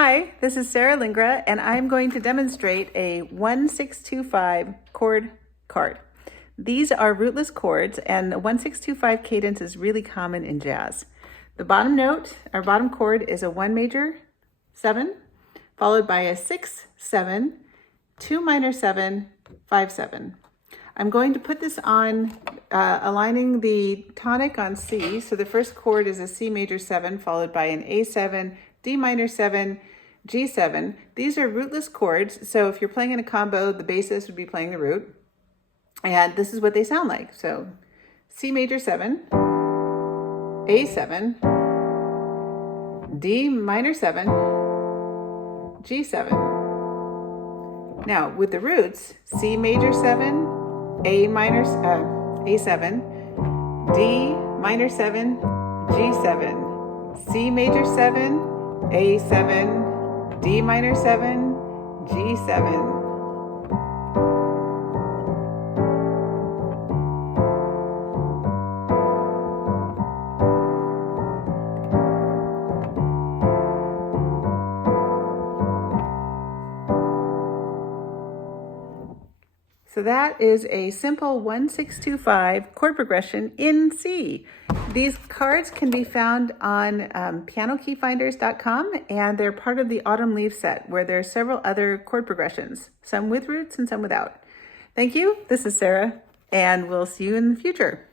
Hi, this is Sarah Lingra, and I'm going to demonstrate a 1-6-2-5 chord card. These are rootless chords, and the 1-6-2-5 cadence is really common in jazz. The bottom note, our bottom chord, is a 1 major 7, followed by a 6-7, 2 minor 7, 5-7. I'm going to put this on aligning the tonic on C. So the first chord is a C major 7, followed by an A7, D minor 7, G7. These are rootless chords, so if you're playing in a combo, the bassist would be playing the root. And this is what they sound like. So C major 7, A7, D minor 7, G7. Now with the roots, C major 7, A7, D minor 7, G7, C major 7, A7, D minor 7, G7. So that is a simple 1-6-2-5 chord progression in C. These cards can be found on pianokeyfinders.com, and they're part of the Autumn Leaf set, where there are several other chord progressions, some with roots and some without. Thank you. This is Sarah, and we'll see you in the future.